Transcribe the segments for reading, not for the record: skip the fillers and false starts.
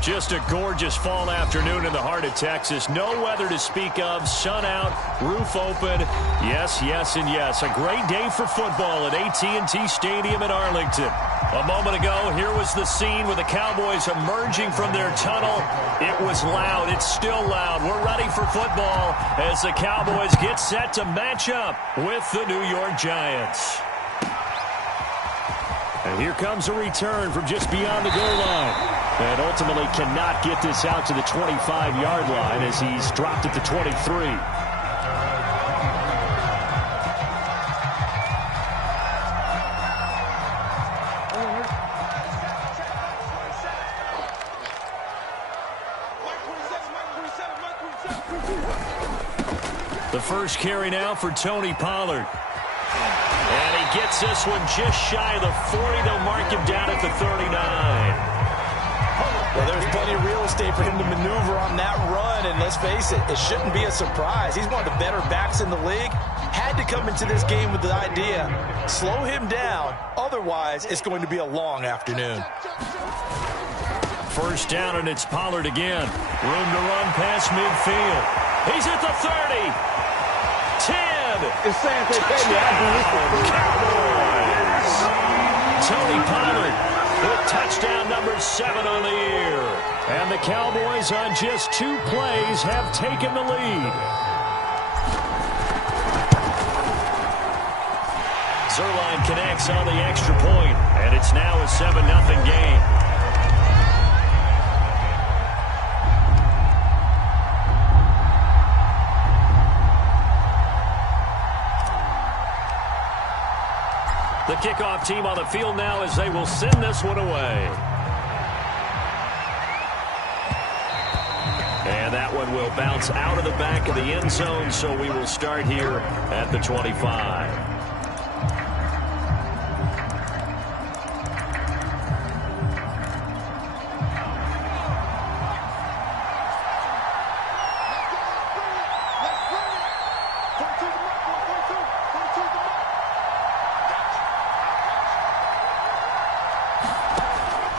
Just a gorgeous fall afternoon in the heart of Texas. No weather to speak of. Sun out, roof open. Yes, yes, and yes. A great day for football at AT&T Stadium in Arlington. A moment ago, here was the scene with the Cowboys emerging from their tunnel. It was loud. It's still loud. We're ready for football as the Cowboys get set to match up with the New York Giants. And here comes a return from just beyond the goal line. And ultimately cannot get this out to the 25-yard line as he's dropped at the 23. The first carry now for Tony Pollard. And he gets this one just shy of the 40. They'll mark him down at the 39. Well, there's plenty of real estate for him to maneuver on that run, and let's face it, it shouldn't be a surprise. He's one of the better backs in the league. Had to come into this game with the idea, slow him down, otherwise it's going to be a long afternoon. First down, and it's Pollard again. Room to run past midfield. He's at the 30. 10. It's saying they pay me. Cowboys. Tony Pollard with touchdown number 7 on the year. And the Cowboys on just 2 plays have taken the lead. Zuerlein connects on the extra point, and it's now a 7-0 game. The kickoff team on the field now as they will send this one away. And that one will bounce out of the back of the end zone, so we will start here at the 25.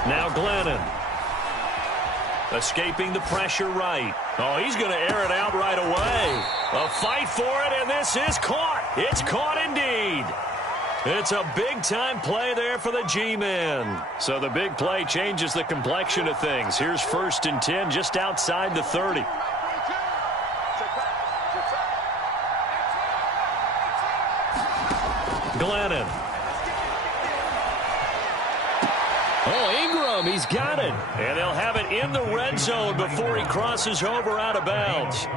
Now Glennon. Escaping the pressure right. Oh, he's going to air it out right away. A fight for it, and this is caught. It's caught indeed. It's a big-time play there for the G-men. So the big play changes the complexion of things. Here's 1st and 10 just outside the 30. Glennon. Oh, Ingram, he's got it. And they'll have it in the red zone before he crosses over out of bounds.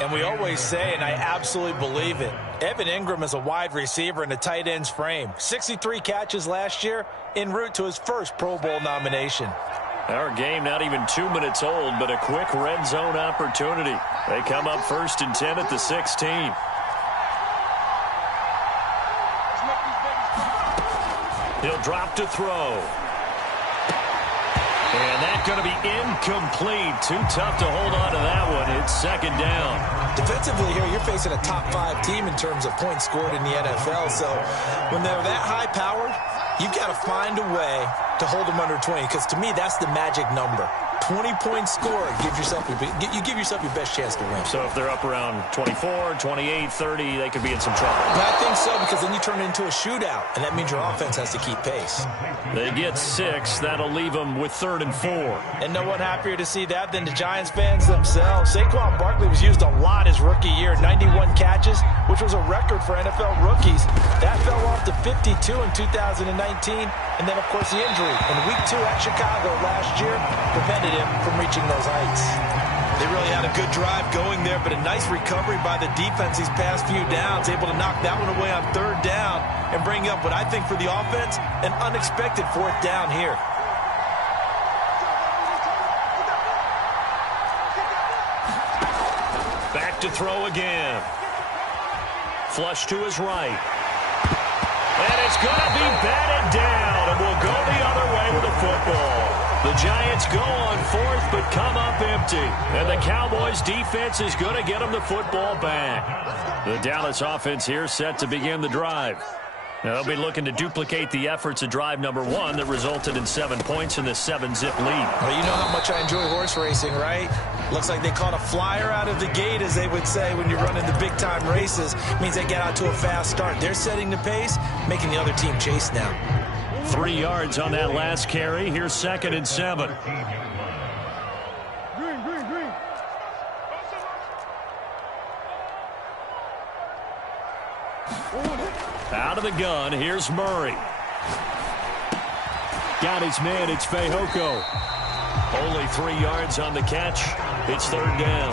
And we always say, and I absolutely believe it, Evan Ingram is a wide receiver in a tight end's frame. 63 catches last year, en route to his first Pro Bowl nomination. Our game not even 2 minutes old, but a quick red zone opportunity. They come up 1st and 10 at the 16. He'll drop to throw. And that's going to be incomplete. Too tough to hold on to that one. It's 2nd down. Defensively here, you're facing a top 5 team in terms of points scored in the NFL. So when they're that high powered, you've got to find a way to hold them under 20. Because to me, that's the magic number. 20 points scored, you give yourself your best chance to win. So if they're up around 24, 28, 30, they could be in some trouble. But I think so, because then you turn it into a shootout, and that means your offense has to keep pace. They get 6. That'll leave them with 3rd and 4. And no one happier to see that than the Giants fans themselves. Saquon Barkley was used a lot his rookie year, 91 catches, which was a record for NFL rookies. That fell off to 52 in 2019, and then, of course, the injury in Week 2 at Chicago last year prevented him from reaching those heights. They really had a good drive going there, but a nice recovery by the defense these past few downs, able to knock that one away on 3rd down and bring up what I think for the offense, an unexpected 4th down here. Back to throw again. Flush to his right. And it's going to be batted down, and we'll go the other way with the football. The Giants go on 4th, but come up empty. And the Cowboys defense is going to get them the football back. The Dallas offense here set to begin the drive. They'll be looking to duplicate the efforts of drive number 1 that resulted in 7 points in the 7-zip lead. Well, you know how much I enjoy horse racing, right? Looks like they caught a flyer out of the gate, as they would say when you're running the big-time races. It means they get out to a fast start. They're setting the pace, making the other team chase now. 3 yards on that last carry. Here's 2nd and 7. Out of the gun, here's Murray. Got his man, it's Fehoko. Only 3 yards on the catch. It's 3rd down.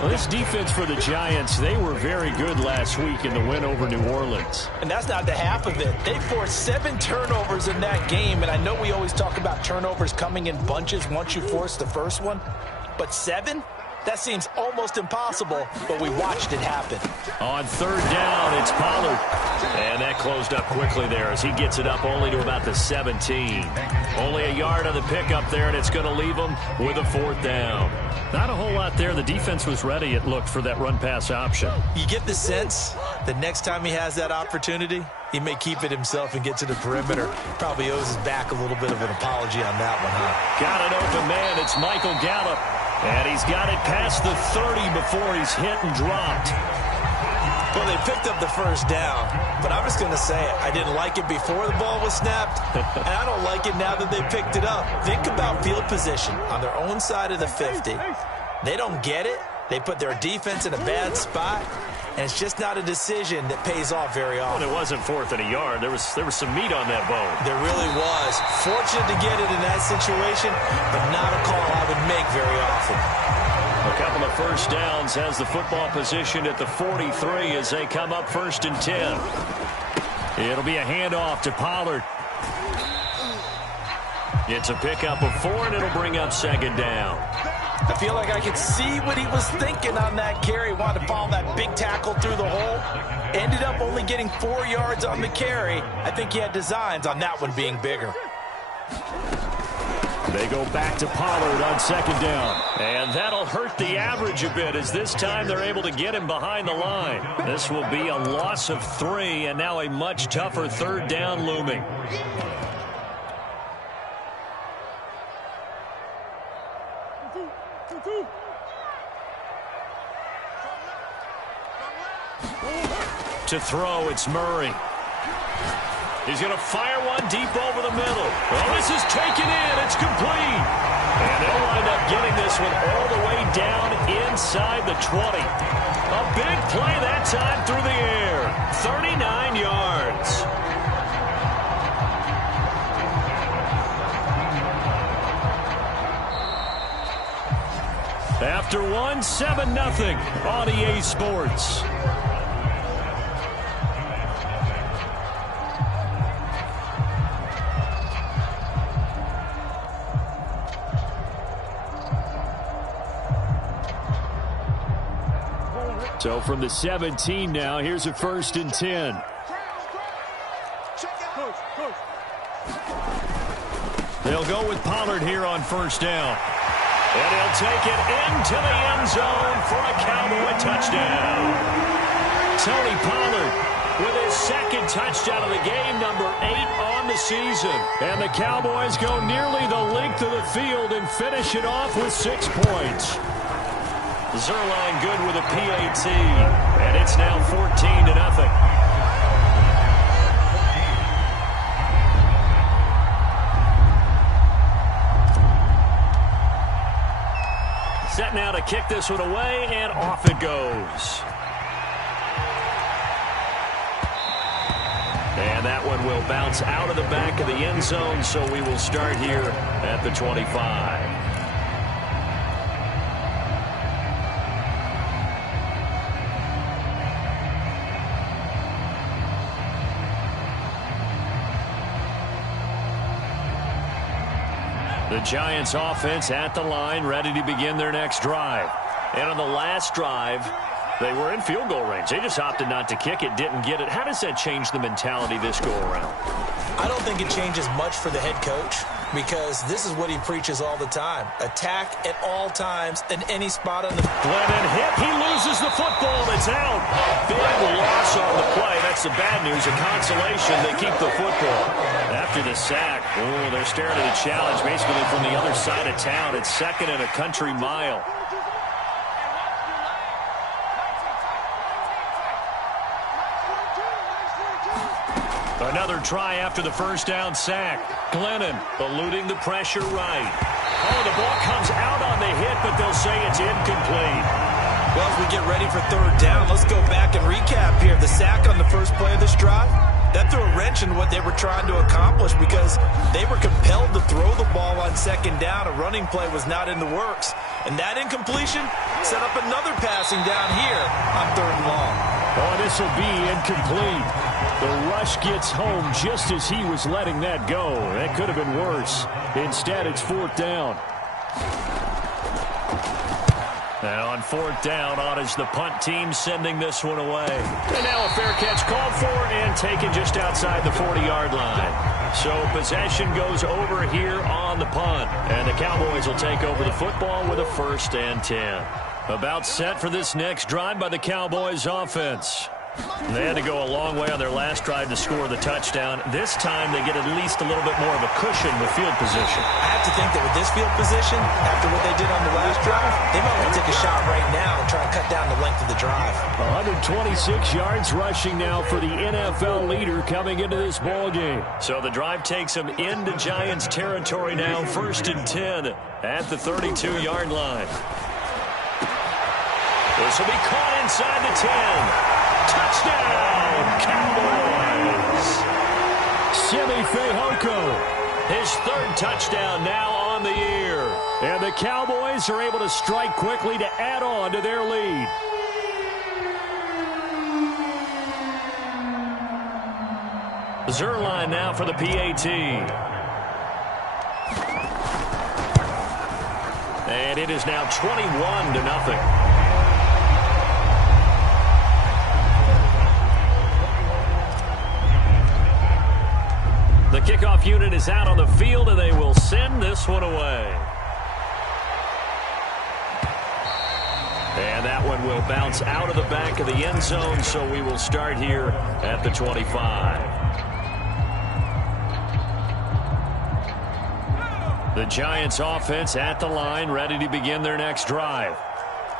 Well, this defense for the Giants, they were very good last week in the win over New Orleans. And that's not the half of it. They forced 7 turnovers in that game, and I know we always talk about turnovers coming in bunches once you force the first one, but 7? That seems almost impossible, but we watched it happen. On 3rd down, it's Pollard. And that closed up quickly there as he gets it up only to about the 17. Only a yard on the pickup there, and it's going to leave him with a 4th down. Not a whole lot there. The defense was ready, it looked, for that run-pass option. You get the sense that next time he has that opportunity, he may keep it himself and get to the perimeter. Probably owes his back a little bit of an apology on that one, huh? Got an open man. It's Michael Gallup. And he's got it past the 30 before he's hit and dropped. Well, they picked up the 1st down, but I'm just going to say it. I didn't like it before the ball was snapped, and I don't like it now that they picked it up. Think about field position on their own side of the 50. They don't get it. They put their defense in a bad spot, and it's just not a decision that pays off very often. Well, it wasn't 4th and a yard. There was some meat on that bone. There really was. Fortunate to get it in that situation, but not a call I would make very often. A couple of 1st downs has the football position at the 43 as they come up 1st and 10. It'll be a handoff to Pollard. It's a pickup of 4, and it'll bring up 2nd down. I feel like I could see what he was thinking on that carry. Wanted to follow that big tackle through the hole. Ended up only getting 4 yards on the carry. I think he had designs on that one being bigger. They go back to Pollard on 2nd down. And that'll hurt the average a bit as this time they're able to get him behind the line. This will be a loss of 3 and now a much tougher 3rd down looming. To throw, it's Murray. He's going to fire one deep over the middle. Well, this is taken in. It's complete. And they'll wind up getting this one all the way down inside the 20. A big play that time through the air. 39 yards. After one, 7-0 on EA Sports. So from the 17 now, here's a 1st and 10. They'll go with Pollard here on 1st down. And he'll take it into the end zone for a Cowboy touchdown. Tony Pollard with his 2nd touchdown of the game, number 8 on the season. And the Cowboys go nearly the length of the field and finish it off with 6 points. Zerline good with a PAT, and it's now 14-0. Set now to kick this one away, and off it goes. And that one will bounce out of the back of the end zone, so we will start here at the 25. The Giants offense at the line, ready to begin their next drive. And on the last drive, they were in field goal range. They just opted not to kick it, didn't get it. How does that change the mentality this go around? I don't think it changes much for the head coach. because this is what he preaches all the time. Attack at all times in any spot on the field. Glennon hit. He loses the football. It's out. A big loss on the play. That's the bad news. A consolation. They keep the football. After the sack, they're staring at a challenge basically from the other side of town. It's second and a country mile. Another try after the first down sack. Glennon eluding the pressure right. Oh, the ball comes out on the hit, but they'll say it's incomplete. Well, as we get ready for third down, let's go back and recap here. The sack on the first play of this drive, that threw a wrench in what they were trying to accomplish because they were compelled to throw the ball on second down. A running play was not in the works. And that incompletion set up another passing down here on third and long. Oh, this will be incomplete. The rush gets home just as he was letting that go. That could have been worse. Instead, it's fourth down. And on fourth down, on is the punt team sending this one away. And now a fair catch called for and taken just outside the 40-yard line. So possession goes over here on the punt. And the Cowboys will take over the football with a 1st and 10. About set for this next drive by the Cowboys offense. They had to go a long way on their last drive to score the touchdown. This time they get at least a little bit more of a cushion with field position. I have to think that with this field position, after what they did on the last drive, they might want to take a shot right now and try and cut down the length of the drive. 126 yards rushing now for the NFL leader coming into this ball game. So the drive takes them into Giants territory now, 1st and 10 at the 32-yard line. This will be caught inside the 10. Touchdown, Cowboys! Simi Fehoko, his 3rd touchdown now on the year. And the Cowboys are able to strike quickly to add on to their lead. Zuerlein now for the PAT. And it is now 21-0. The kickoff unit is out on the field, and they will send this one away. And that one will bounce out of the back of the end zone, so we will start here at the 25. The Giants offense at the line, ready to begin their next drive.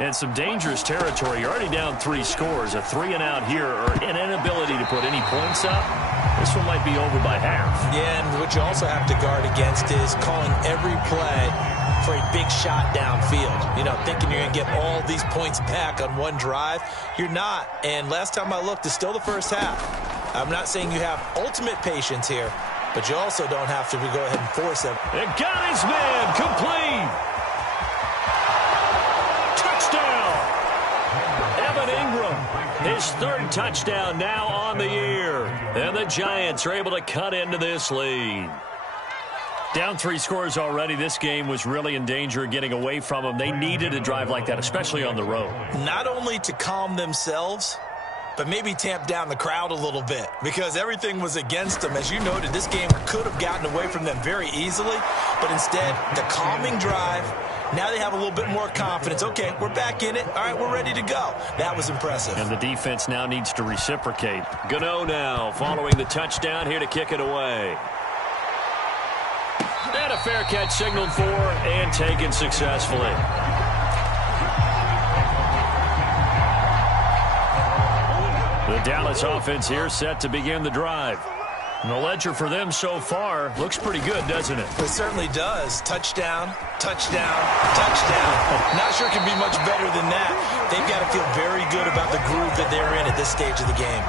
And some dangerous territory. You're already down 3 scores. A 3-and-out here, or an inability to put any points up. This one might be over by half. Yeah, and what you also have to guard against is calling every play for a big shot downfield. You know, thinking you're going to get all these points back on one drive. You're not. And last time I looked, it's still the first half. I'm not saying you have ultimate patience here, but you also don't have to go ahead and force them. It got his man. Complete. Touchdown. Evan Ingram. His 3rd touchdown now on the year. And the Giants are able to cut into this lead. Down 3 scores already. This game was really in danger of getting away from them. They needed a drive like that, especially on the road. Not only to calm themselves, but maybe tamp down the crowd a little bit because everything was against them. As you noted, this game could have gotten away from them very easily, but instead, the calming drive, now they have a little bit more confidence. Okay, we're back in it. All right, we're ready to go. That was impressive. And the defense now needs to reciprocate. Gano now following the touchdown here to kick it away. And a fair catch signaled for and taken successfully. The Dallas offense here set to begin the drive. And the ledger for them so far looks pretty good, doesn't it? It certainly does. Touchdown, touchdown, touchdown. Not sure it can be much better than that. They've got to feel very good about the groove that they're in at this stage of the game.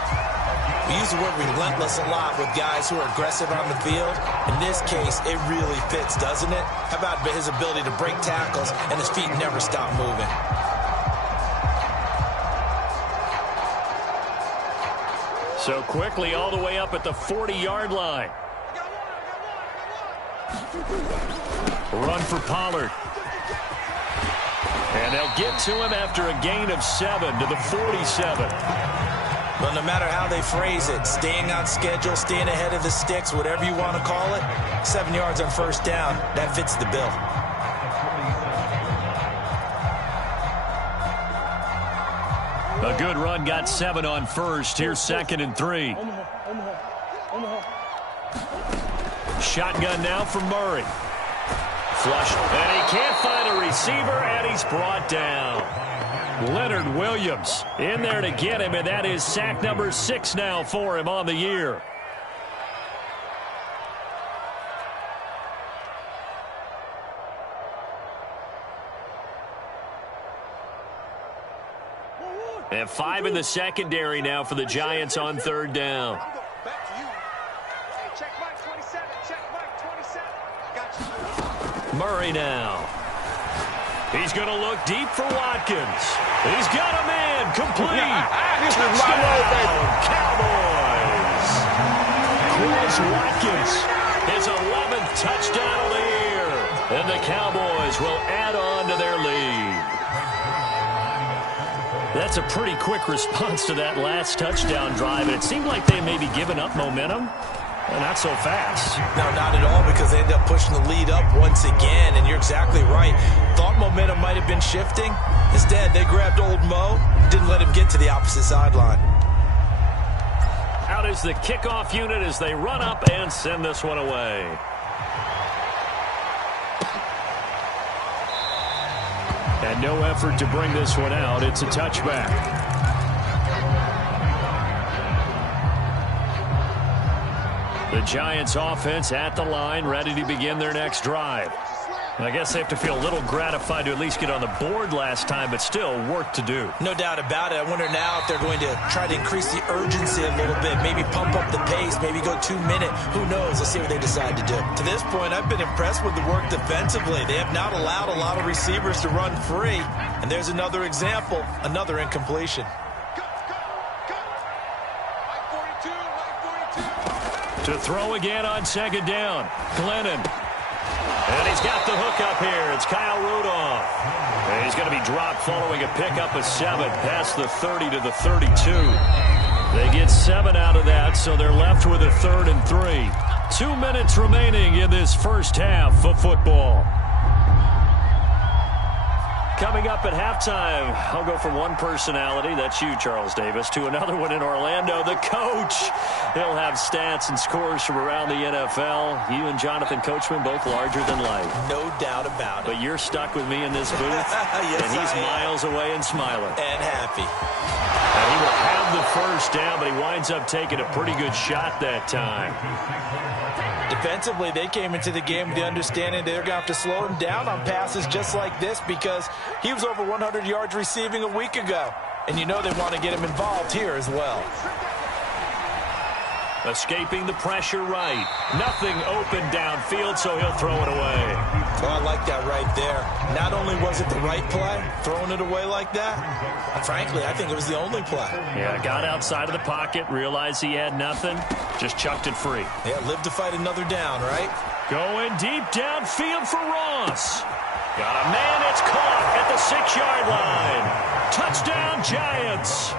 We use the word relentless a lot with guys who are aggressive on the field. In this case, it really fits, doesn't it? How about his ability to break tackles and his feet never stop moving? So quickly all the way up at the 40-yard line. Run for Pollard. And they'll get to him after a gain of 7 to the 47. Well, no matter how they phrase it, staying on schedule, staying ahead of the sticks, whatever you want to call it, 7 yards on first down, that fits the bill. A good run got 7 on first. Here's 2nd and 3. Shotgun now for Murray. Flush, and he can't find a receiver, and he's brought down. Leonard Williams in there to get him, and that is sack number 6 now for him on the year. And 5 in the secondary now for the Giants on 3rd down. Murray now. He's going to look deep for Watkins. He's got a man complete. Touchdown, Cowboys. Chris Watkins, his 11th touchdown of the year. And the Cowboys will add on to their lead. That's a pretty quick response to that last touchdown drive. And it seemed like they may be giving up momentum. Well, not so fast. No, not at all, because they ended up pushing the lead up once again, and you're exactly right. Thought momentum might have been shifting. Instead, they grabbed old Mo, didn't let him get to the opposite sideline. Out is the kickoff unit as they run up and send this one away. And no effort to bring this one out. It's a touchback. The Giants offense at the line, ready to begin their next drive. And I guess they have to feel a little gratified to at least get on the board last time, but still work to do. No doubt about it. I wonder now if they're going to try to increase the urgency a little bit, maybe pump up the pace, maybe go 2-minute. Who knows? Let's see what they decide to do. To this point, I've been impressed with the work defensively. They have not allowed a lot of receivers to run free. And there's another example, another incompletion. To throw again on 2nd down. Glennon. And he's got the hook up here. It's Kyle Rudolph. And he's going to be dropped following a pickup of 7 past the 30 to the 32. They get 7 out of that, so they're left with a 3rd and 3. 2 minutes remaining in this first half of football. Coming up at halftime, I'll go from one personality, that's you, Charles Davis, to another one in Orlando, the coach. He'll have stats and scores from around the NFL. You and Jonathan Coachman, both larger than life. No doubt about it. But you're stuck with me in this booth, yes, and he's miles away and smiling. And happy. And he will have the first down, but he winds up taking a pretty good shot that time. Defensively, they came into the game with the understanding they're going to have to slow him down on passes just like this because he was over 100 yards receiving a week ago. And you know they want to get him involved here as well. Escaping the pressure right. Nothing open downfield, so he'll throw it away. Well, I like that right there. Not only was it the right play, throwing it away like that, frankly, I think it was the only play. Yeah, got outside of the pocket, realized he had nothing, just chucked it free. Yeah, live to fight another down, right? Going deep downfield for Ross. Got a man that's caught at the 6-yard line. Touchdown, Giants.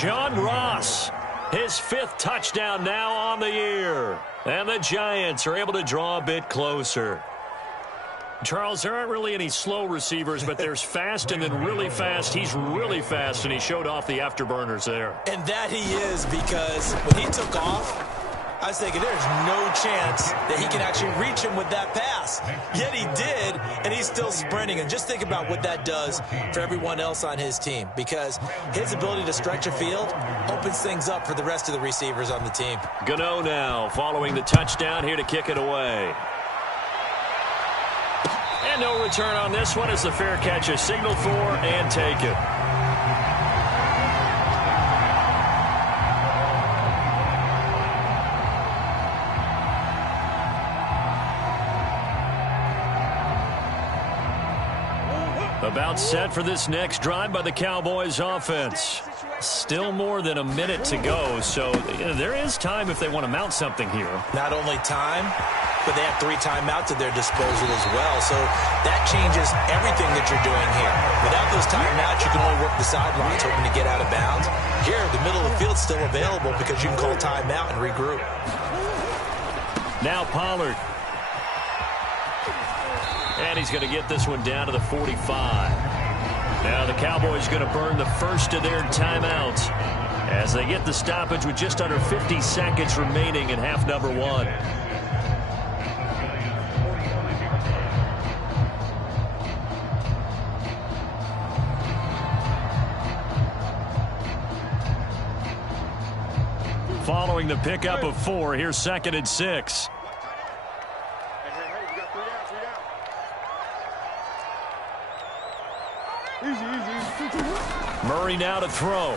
John Ross. His 5th touchdown now on the year. And the Giants are able to draw a bit closer. Charles, there aren't really any slow receivers, but there's fast and then really fast. He's really fast, and he showed off the afterburners there. And that he is, because when he took off, I was thinking there's no chance that he can actually reach him with that pass. Yet he did, and he's still sprinting. And just think about what that does for everyone else on his team, because his ability to stretch a field opens things up for the rest of the receivers on the team. Gano now following the touchdown here to kick it away. And no return on this one as the fair catch is signaled for and taken. About set for this next drive by the Cowboys offense. Still more than a minute to go, so there is time if they want to mount something here. Not only time, but they have 3 timeouts at their disposal as well. So that changes everything that you're doing here. Without those timeouts, you can only work the sidelines, hoping to get out of bounds. Here, the middle of the field's still available because you can call timeout and regroup. Now Pollard. And he's going to get this one down to the 45. Now the Cowboys going to burn the first of their timeouts as they get the stoppage with just under 50 seconds remaining in half number 1. Following the pickup of 4, here's 2nd and 6. Murray now to throw.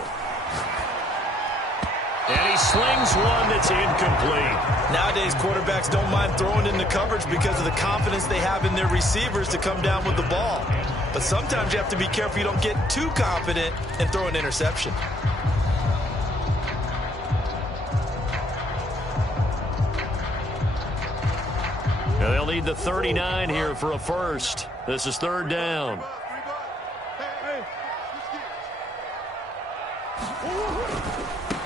And he slings one that's incomplete. Nowadays, quarterbacks don't mind throwing into coverage because of the confidence they have in their receivers to come down with the ball. But sometimes you have to be careful you don't get too confident and throw an interception. Now they'll need the 39 here for a first. This is 3rd down.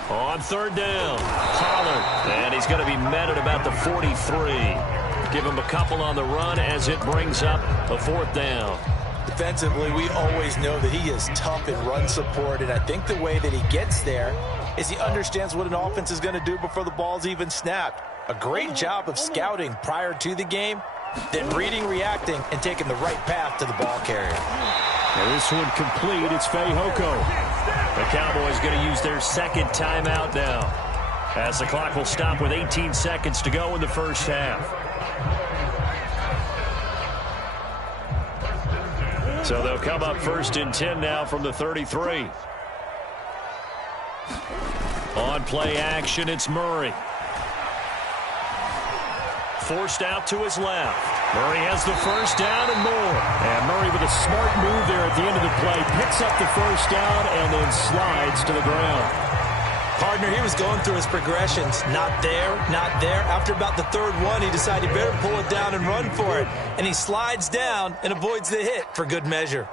On 3rd down, Pollard, and he's going to be met at about the 43. Give him a couple on the run as it brings up a 4th down. Defensively, we always know that he is tough in run support, and I think the way that he gets there is he understands what an offense is going to do before the ball's even snapped. A great job of scouting prior to the game, then reading, reacting, and taking the right path to the ball carrier. Now this one complete. It's Fehoko. The Cowboys going to use their 2nd timeout now, as the clock will stop with 18 seconds to go in the first half. So they'll come up 1st and 10 now from the 33. On play action, it's Murray. Forced out to his left. Murray has the first down and more. And Murray with a smart move there at the end of the play. Picks up the first down and then slides to the ground. Partner, he was going through his progressions. Not there, not there. After about the 3rd one, he decided he better pull it down and run for it. And he slides down and avoids the hit for good measure.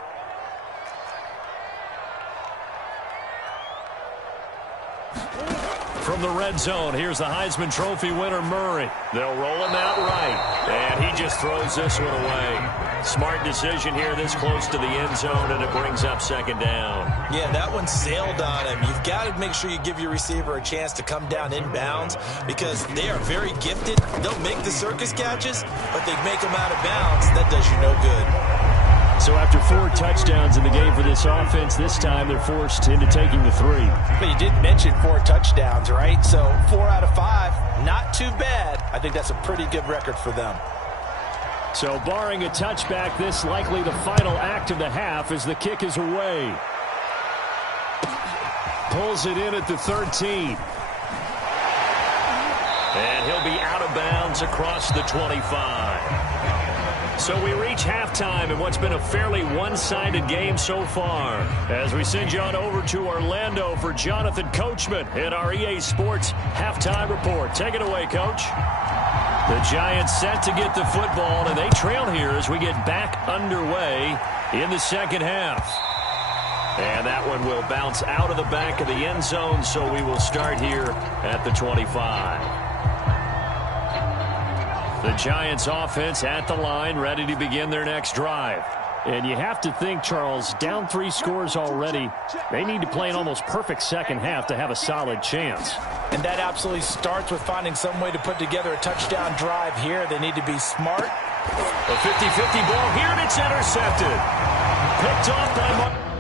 From the red zone, here's the Heisman Trophy winner, Murray. They'll roll him out right, and he just throws this one away. Smart decision here this close to the end zone, and it brings up 2nd down. Yeah, that one sailed on him. You've got to make sure you give your receiver a chance to come down inbounds because they are very gifted. They'll make the circus catches, but they make them out of bounds. That does you no good. So after 4 touchdowns in the game for this offense, this time they're forced into taking the 3. But you did mention 4 touchdowns, right? So 4 out of 5, not too bad. I think that's a pretty good record for them. So barring a touchback, this likely the final act of the half as the kick is away. Pulls it in at the 13. And he'll be out of bounds across the 25. So we reach halftime in what's been a fairly one-sided game so far. As we send you on over to Orlando for Jonathan Coachman in our EA Sports Halftime Report. Take it away, Coach. The Giants set to get the football, and they trail here as we get back underway in the 2nd half. And that one will bounce out of the back of the end zone, so we will start here at the 25. The Giants offense at the line, ready to begin their next drive. And you have to think, Charles, down 3 scores already. They need to play an almost perfect 2nd half to have a solid chance. And that absolutely starts with finding some way to put together a touchdown drive here. They need to be smart. A 50-50 ball here, and it's intercepted. Picked off by Mark.